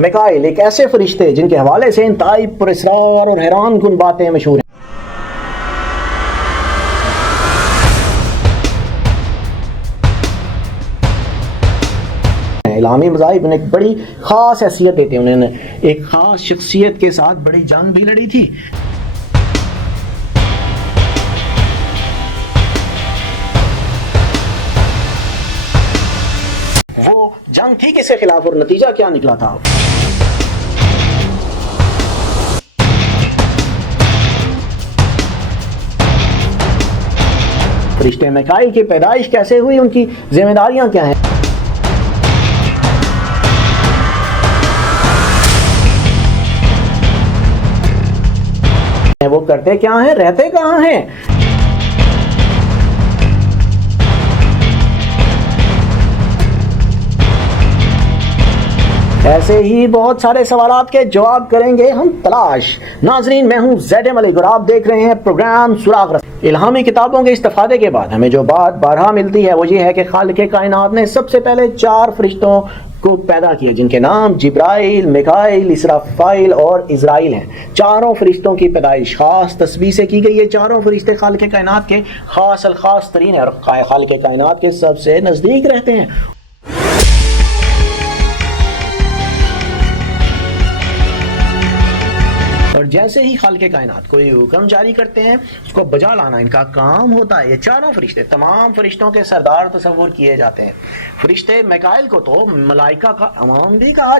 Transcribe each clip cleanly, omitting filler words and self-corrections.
میکائیل ایک ایسے فرشتے جن کے حوالے سے انتہائی پراسرار اور حیران کن باتیں مشہور ہیں۔ الہامی مذاہب نے ایک بڑی خاص حیثیت دیتے ہیں، انہوں نے ایک خاص شخصیت کے ساتھ بڑی جنگ بھی لڑی تھی۔ وہ جنگ تھی کس کے خلاف اور نتیجہ کیا نکلا تھا؟ فرشتے میکائیل کی پیدائش کیسے ہوئی، ان کی ذمہ داریاں کیا ہیں؟ وہ کرتے کیا ہیں، رہتے کہاں ہیں؟ ایسے ہی بہت سارے سوالات کے جواب کریں گے ہم تلاش۔ ناظرین، میں ہوں زید ملک اور آپ دیکھ رہے ہیں پروگرام سراغ رسائی۔ الہامی کتابوں کے استفادے کے بعد ہمیں جو بات بارہا ملتی ہے وہ یہ ہے کہ خالق کائنات نے سب سے پہلے 4 فرشتوں کو پیدا کیا جن کے نام جبرائیل، میکائیل، اسرافیل اور اسرائیل ہیں۔ چاروں فرشتوں کی پیدائش خاص تسبیح سے کی گئی ہے۔ چاروں فرشتے خالق کائنات کے خاص الخاص ترین ہیں اور خالق کائنات کے سب سے نزدیک رہتے ہیں۔ اور جیسے ہی خالق کائنات کوئی حکم جاری کرتے ہیں اس کو بجا لانا ان کا کام ہوتا ہے۔ یہ چاروں فرشتے تمام فرشتوں کے سردار تصور کیے جاتے ہیں۔ فرشتے میکائیل کو تو ملائکہ کا امام بھی کہا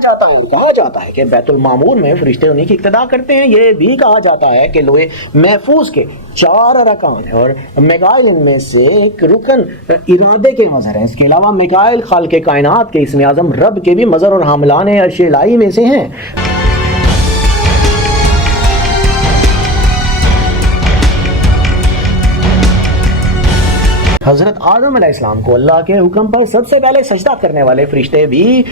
جاتا ہے کہ بیت المعمور میں فرشتے انہی کی اقتدا کرتے ہیں۔ یہ بھی کہا جاتا ہے کہ لوح محفوظ کے 4 ارکان ہیں اور میکائیل ان میں سے ایک رکن ارادے کے مظہر ہیں۔ اس کے علاوہ میکائیل خالق کائنات کے اسم اعظم رب کے بھی مظہر اور حاملان عرش الہی میں سے ہیں۔ حضرت آدم علیہ السلام کو اللہ کے حکم پر سب سے پہلے سجدہ کرنے والے فرشتے بھی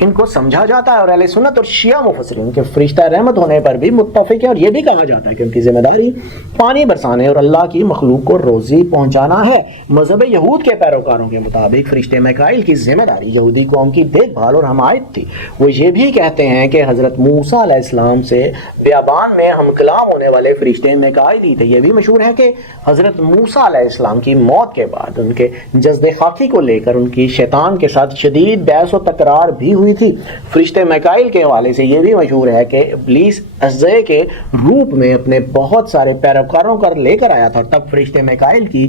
ان کو سمجھا جاتا ہے اور اہل سنت اور شیعہ مفسرین کے فرشتہ رحمت ہونے پر بھی متفق ہیں اور یہ بھی کہا جاتا ہے کہ ان کی ذمہ داری پانی برسانے اور اللہ کی مخلوق کو روزی پہنچانا ہے۔ مذہب یہود کے پیروکاروں کے مطابق فرشتے میکائیل کی ذمہ داری یہودی قوم کی دیکھ بھال اور حمایت تھی۔ وہ یہ بھی کہتے ہیں کہ حضرت موسیٰ علیہ السلام سے بیابان میں ہم کلام ہونے والے فرشتے میکائیل ہی تھے۔ یہ بھی مشہور ہے کہ حضرت موسیٰ علیہ السلام کی موت کے بعد ان کے جسد خاکی کو لے کر ان کی شیطان کے ساتھ شدید بحث و تکرار بھی ہوئی تھی۔ فرشتے میکائیل کے حوالے سے یہ بھی مشہور ہے کہ ابلیس اجزے کے روپ میں اپنے بہت سارے پیروکاروں کو لے کر آیا تھا اور تب فرشتے میکائیل کی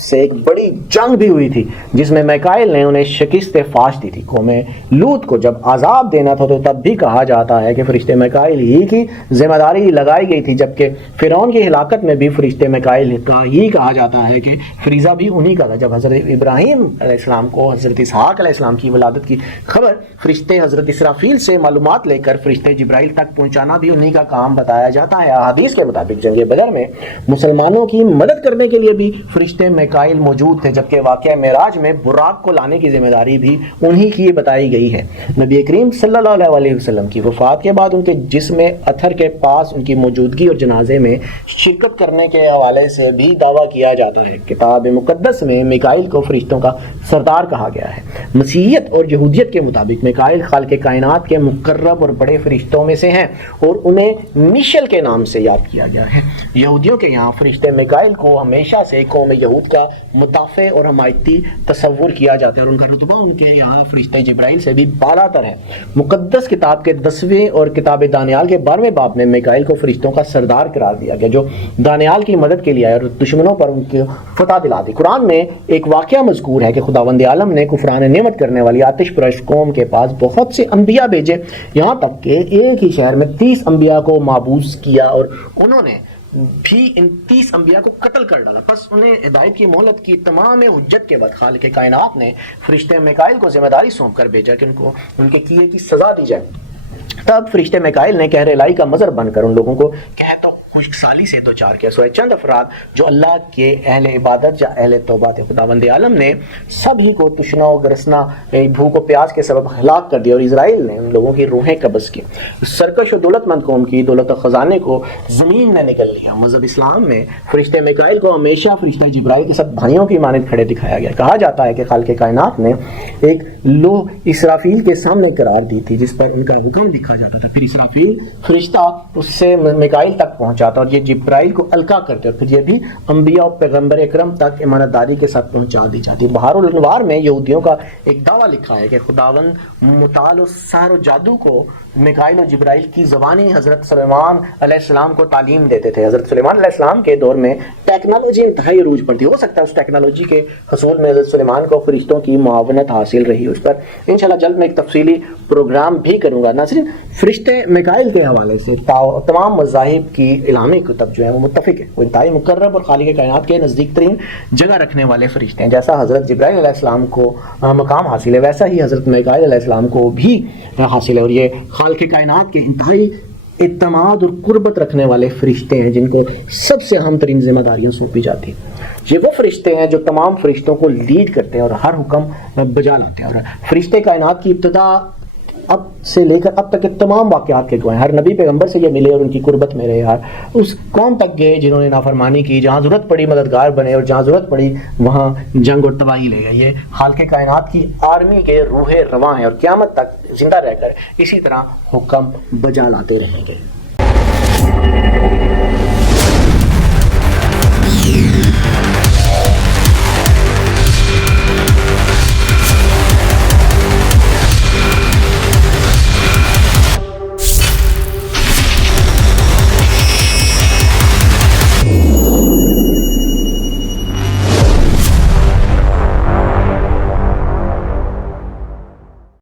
سے ایک بڑی جنگ بھی ہوئی تھی جس میں میکائیل نے انہیں شکست فاش دی تھی۔ قوم لوط کو جب عذاب دینا تھا تو تب بھی کہا جاتا ہے کہ فرشتے میکائیل ہی کی ذمہ داری لگائی گئی تھی، جبکہ فرعون کی ہلاکت میں بھی فرشتے میکائیل کا ہی کہا جاتا ہے کہ فریضہ بھی انہی کا تھا۔ جب حضرت ابراہیم علیہ السلام کو حضرت اسحاق علیہ السلام کی ولادت کی خبر فرشتے حضرت اسرافیل سے معلومات لے کر فرشتے جبرائیل تک پہنچانا بھی انہی کا کام بتایا جاتا ہے۔ احادیث کے مطابق جنگ بدر میں مسلمانوں کی مدد کرنے کے لیے بھی فرشتے میکائیل موجود تھے، جبکہ واقعہ معراج میں براق کو لانے کی ذمہ داری بھی انہی کی بتائی گئی ہے۔ نبی کریم صلی اللہ علیہ وسلم کی وفات کے بعد ان کے جسم اطہر کے پاس ان کی موجودگی اور جنازے میں شرکت کرنے کے حوالے سے بھی دعویٰ کیا جاتا ہے۔ کتاب مقدس میں میکائیل کو فرشتوں کا سردار کہا گیا ہے۔ مسیحیت اور یہودیت کے مطابق میکائیل خالق کائنات کے مقرب اور بڑے فرشتوں میں سے ہیں اور انہیں میشل کے نام سے یاد کیا گیا ہے۔ یہودیوں کے یہاں فرشتے میکائیل کو ہمیشہ سے قوم یہود کا مدافع اور حمایتی تصور کیا جاتا ہے اور ان کا رتبہ ان کے یہاں فرشتے جبرائیل سے بھی بالا تر ہے۔ مقدس کتاب کے 10ویں اور کتاب دانیال کے 12ویں باب میں میکائیل کو فرشتوں کا سردار قرار دیا گیا جو دانیال کی مدد کے لیے آئے اور دشمنوں پر ان کی فتح دلا دی۔ قرآن میں ایک واقعہ مذکور ہے کہ خداوند عالم نے کفران نعمت کرنے والی آتش پرست قوم کے پاس بہت سے انبیاء بھیجے، یہاں تک کہ ایک ہی شہر میں 30 انبیاء کو معبوس کیا اور انہوں نے بھی ان 30 انبیاء کو قتل کر ڈالا۔ پس انہیں ہدایت کی مہلت کی تمام حجت کے بعد خالق کائنات نے فرشتے میکائیل کو ذمہ داری سونپ کر بھیجا کہ ان کو ان کے کیے کی سزا دی جائے۔ تب فرشتے میکائیل نے کہر الہی کا مظہر بن کر ان لوگوں کو کہت و خشک سالی سے دوچار کیا، سوائے چند افراد جو اللہ کے اہل عبادت یا اہل توبہ تھے، خداوند عالم نے سبھی کو تشنا و گرسنا، بھوک و پیاس کے سبب ہلاک کر دیا، اور اسرائیل نے ان لوگوں کی روحیں قبض کی۔ سرکش و دولت مند قوم کی دولت و خزانے کو زمین میں نکل لیا۔ مذہب اسلام میں فرشتے میکائیل کو ہمیشہ فرشتہ جبرائیل کے ساتھ بھائیوں کی مانند کھڑے دکھایا گیا۔ کہا جاتا ہے کہ خالق کائنات نے ایک لوح اسرافیل کے سامنے قرار دی تھی جس پر ان کا حکم لکھا جاتا تھا، پھر اسرافیل فرشتہ اس سے میکائیل تک پہنچاتا اور یہ جبرائیل کو القا کرتے، اور پھر یہ بھی انبیاء اور پیغمبر اکرم تک امانت داری کے ساتھ پہنچا دی جاتی۔ بہار الانوار میں یہودیوں کا ایک دعویٰ لکھا ہے کہ خداوند مطال و سحر و جادو کو میکائیل و جبرائیل کی زبانی حضرت سلیمان علیہ السلام کو تعلیم دیتے تھے۔ حضرت سلیمان علیہ السلام کے دور میں ٹیکنالوجی انتہائی عروج پر تھی، ہو سکتا ہے اس ٹیکنالوجی کے حصول میں حضرت سلیمان کو فرشتوں کی معاونت حاصل رہی، اس پر انشاءاللہ جلد میں ایک تفصیلی پروگرام بھی کروں گا۔ ناظرین، فرشتے میکائیل کے حوالے سے تمام مذاہب کی الہامی کتب جو ہیں وہ متفق ہیں، وہ انتہائی مقرب اور خالق کائنات کے نزدیک ترین جگہ رکھنے والے فرشتے ہیں۔ جیسا حضرت جبرائیل علیہ السلام کو مقام حاصل ہے، ویسا ہی حضرت میکائیل علیہ السلام کو بھی حاصل ہے، اور یہ خالق کائنات کے انتہائی اعتماد اور قربت رکھنے والے فرشتے ہیں جن کو سب سے اہم ترین ذمہ داریاں سونپی جاتی ہیں۔ یہ وہ فرشتے ہیں جو تمام فرشتوں کو لیڈ کرتے ہیں اور ہر حکم بجا لاتے ہیں، اور فرشتے کائنات کی ابتدا اب سے لے کر اب تک کے تمام واقعات کے گواہ ہیں۔ ہر نبی پیغمبر سے یہ ملے اور ان کی قربت میں رہے، اس قوم تک گئے جنہوں نے نافرمانی کی، جہاں ضرورت پڑی مددگار بنے، اور جہاں ضرورت پڑی وہاں جنگ اور تباہی لے گئے۔ یہ خالق کائنات کی آرمی کے روح رواں ہیں اور قیامت تک زندہ رہ کر اسی طرح حکم بجا لاتے رہیں گے۔